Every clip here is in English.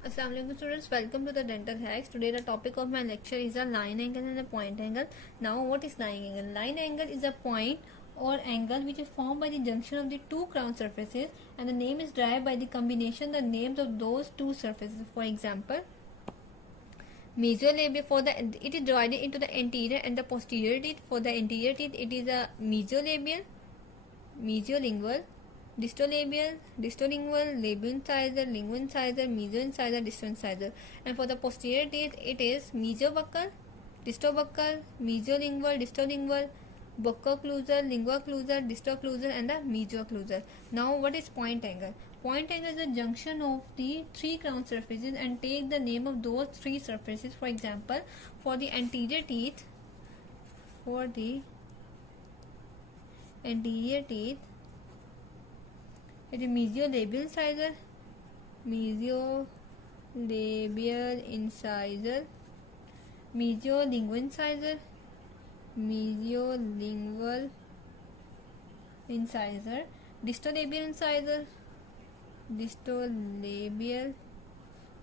Assalamualaikum students, welcome to the Dental Hacks. Today the topic of my lecture is a line angle and a point angle. Now what is line angle? Line angle is a point or angle which is formed by the junction of the two crown surfaces, and the name is derived by the combination the names of those two surfaces. For example, mesiolabial, it is divided into the anterior and the posterior teeth. For the anterior teeth it is a mesiolabial, mesiolingual, distolabial, distolingual, labial incisor, lingual incisor, mesioincisor, distal incisor. And for the posterior teeth, it is mesiobuccal, distobuccal, mesiolingual, distolingual, bucco-occlusal, linguo-occlusal, disto-occlusal, and the mesio-occlusal. Now, what is point angle? Point angle is the junction of the three crown surfaces and take the name of those three surfaces. For example, for the anterior teeth, it is mesiolabial incisor, mesiolingual incisor, mesiolingual incisor, distolabial incisor, distolabial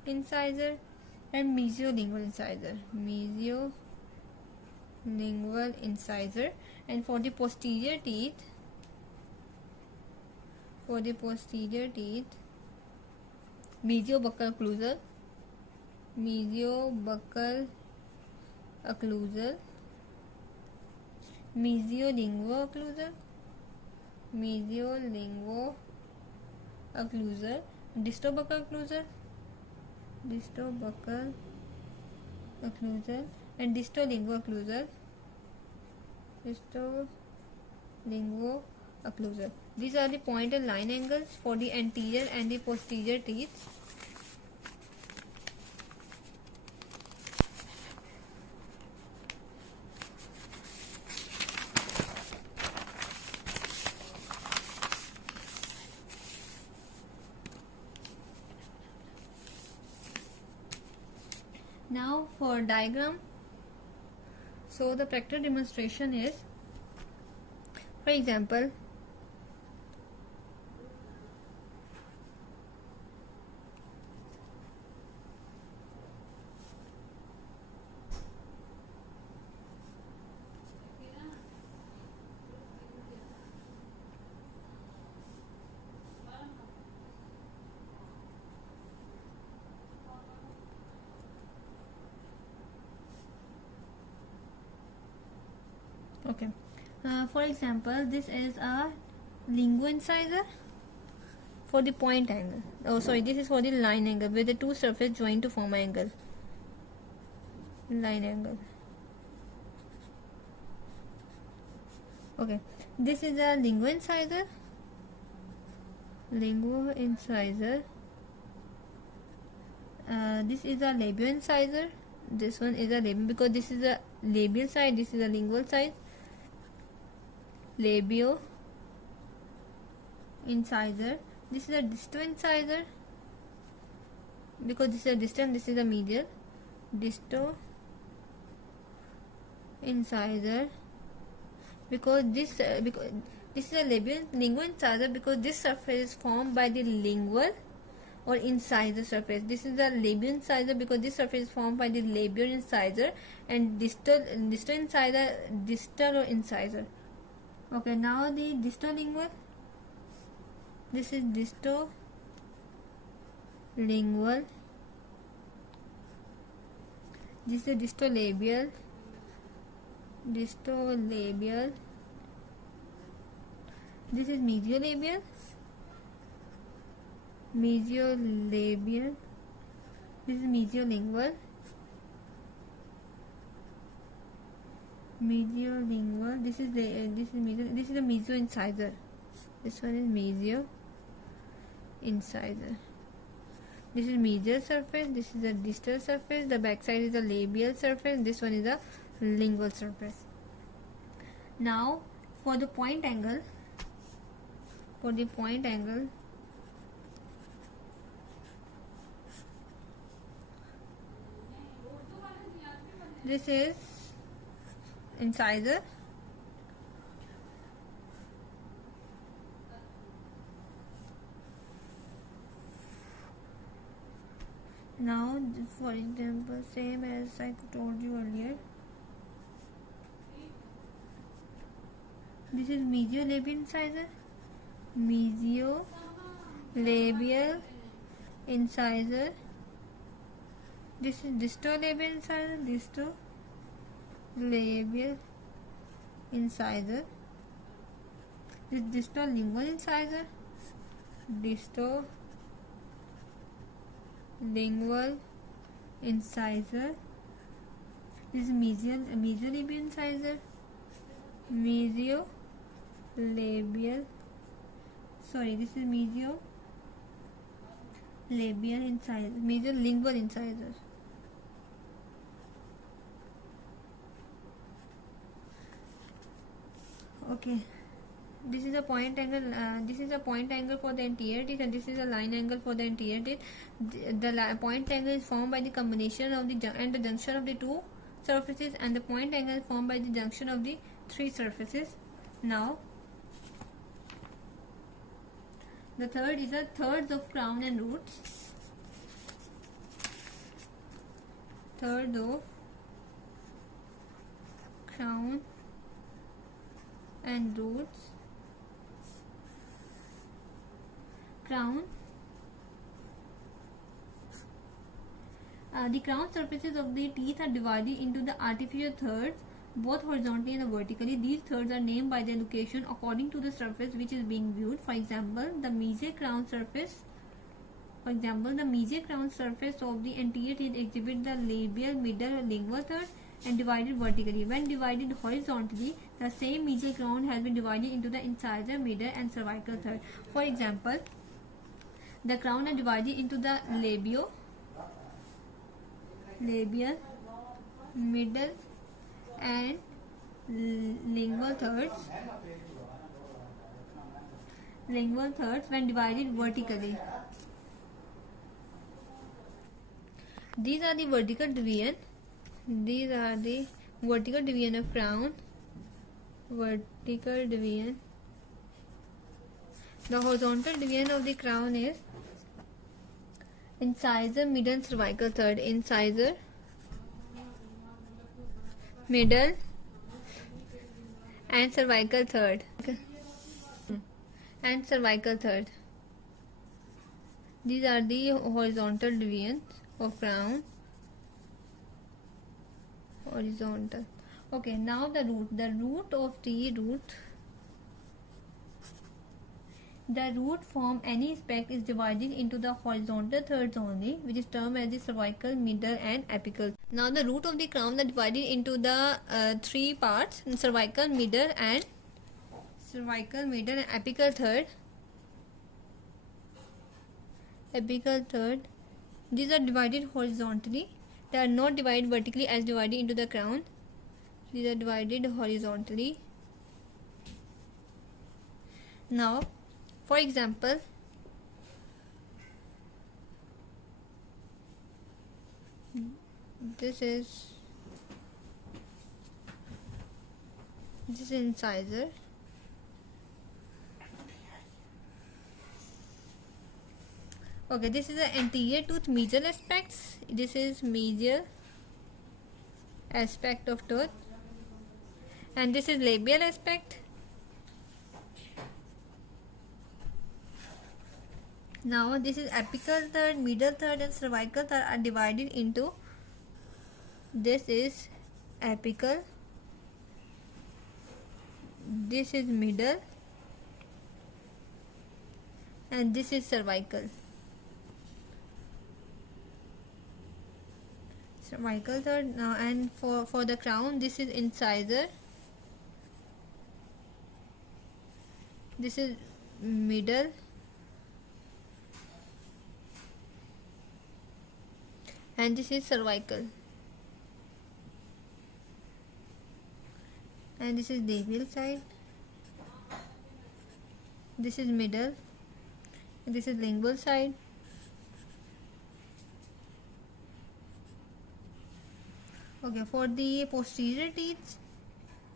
incisor, and mesiolingual incisor. And for the posterior teeth, mesiobuccal occlusal, mesiolinguo occlusal, distobuccal occlusal, and distolinguo occlusal. These are the point and line angles for the anterior and the posterior teeth. Now for diagram, so the practical demonstration is, for example, okay. For example, this is a lingual incisor for the point angle. Oh, sorry, this is for the line angle where the two surfaces join to form an angle. Line angle. Okay, this is a lingual incisor. This is a labial incisor. This one is a labial because this is a labial side. This is a lingual side. Labio incisor. This is a distal incisor because this is a distal, this is a medial. Disto incisor because this is a lingual incisor because this surface is formed by the lingual or incisor surface. This is a labial incisor because this surface is formed by the labial incisor, and distal incisor, distal or incisor. Okay, now the distolingual. This is distolingual. This is distolabial. This is mesiolabial. This is mesiolingual. This is a mesio incisor. This one is mesio incisor. This is medial surface. This is a distal surface. The back side is a labial surface. This one is a lingual surface. Now for the point angle. This is incisor. Now, for example, same as I told you earlier, this is mesiolabial incisor, mesiolabial incisor. This is distolabial incisor, distolabial incisor. This is distolingual incisor, distolingual incisor. This is mesiolabial incisor, mesiolabial. Sorry, this is mesiolabial incisor, mesiolingual incisor. Okay, this is a point angle. This is a point angle for the anterior teeth, and this is a line angle for the anterior teeth. The point angle is formed by the combination of the junction of the two surfaces, and the point angle is formed by the junction of the three surfaces. Now, the third is a thirds of crown and roots. Third of crown and roots. Crown. The crown surfaces of the teeth are divided into the artificial thirds, both horizontally and vertically. These thirds are named by their location according to the surface which is being viewed. For example, the mesial crown surface. For example, the mesial crown surface of the anterior teeth exhibit the labial, middle, lingual third and divided vertically. When divided horizontally, the same mesial crown has been divided into the incisor, middle, and cervical third. For example, the crown are divided into the labial, middle, and lingual thirds. Lingual thirds when divided vertically. These are the vertical division. These are the vertical division of crown. Vertical division. The horizontal division of the crown is incisor, middle, and cervical third. Incisor, middle, and cervical third. And cervical third. These are the horizontal divisions of crown. Horizontal. Okay, now the root. The root form any aspect is divided into the horizontal thirds only, which is termed as the cervical, middle, and apical. Now the root of the crown are divided into the three parts: cervical, middle, and apical third. Apical third. These are divided horizontally. They are not divided vertically as divided into the crown. These are divided horizontally. Now, for example, this is incisor. Okay, this is the anterior tooth mesial aspects. This is mesial aspect of tooth, and this is labial aspect. Now this is apical third, middle third, and cervical third are divided into. This is apical. This is middle, and this is cervical. Cervical third. Now, and for the crown, this is incisor. This is middle, and this is cervical, and this is labial side. This is middle, and this is lingual side. Okay, for the posterior teeth,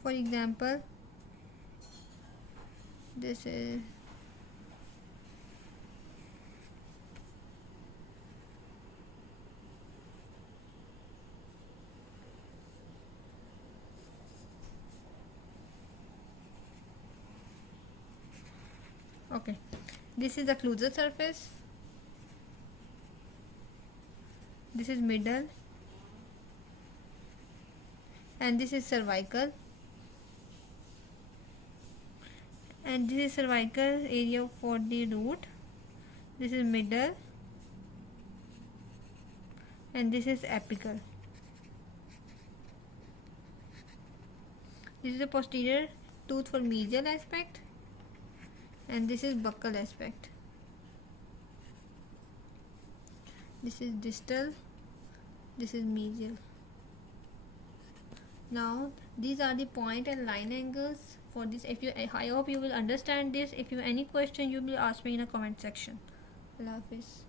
for example, this is Okay, this is the occlusal surface, this is middle, and this is cervical, and this is cervical area for the root, this is middle, and this is apical. This is the posterior tooth for mesial aspect, and this is buccal aspect. This is distal, this is mesial. Now these are the point and line angles for this. I hope you will understand this. If you have any question, you will ask me in a comment section. Allah Hafiz.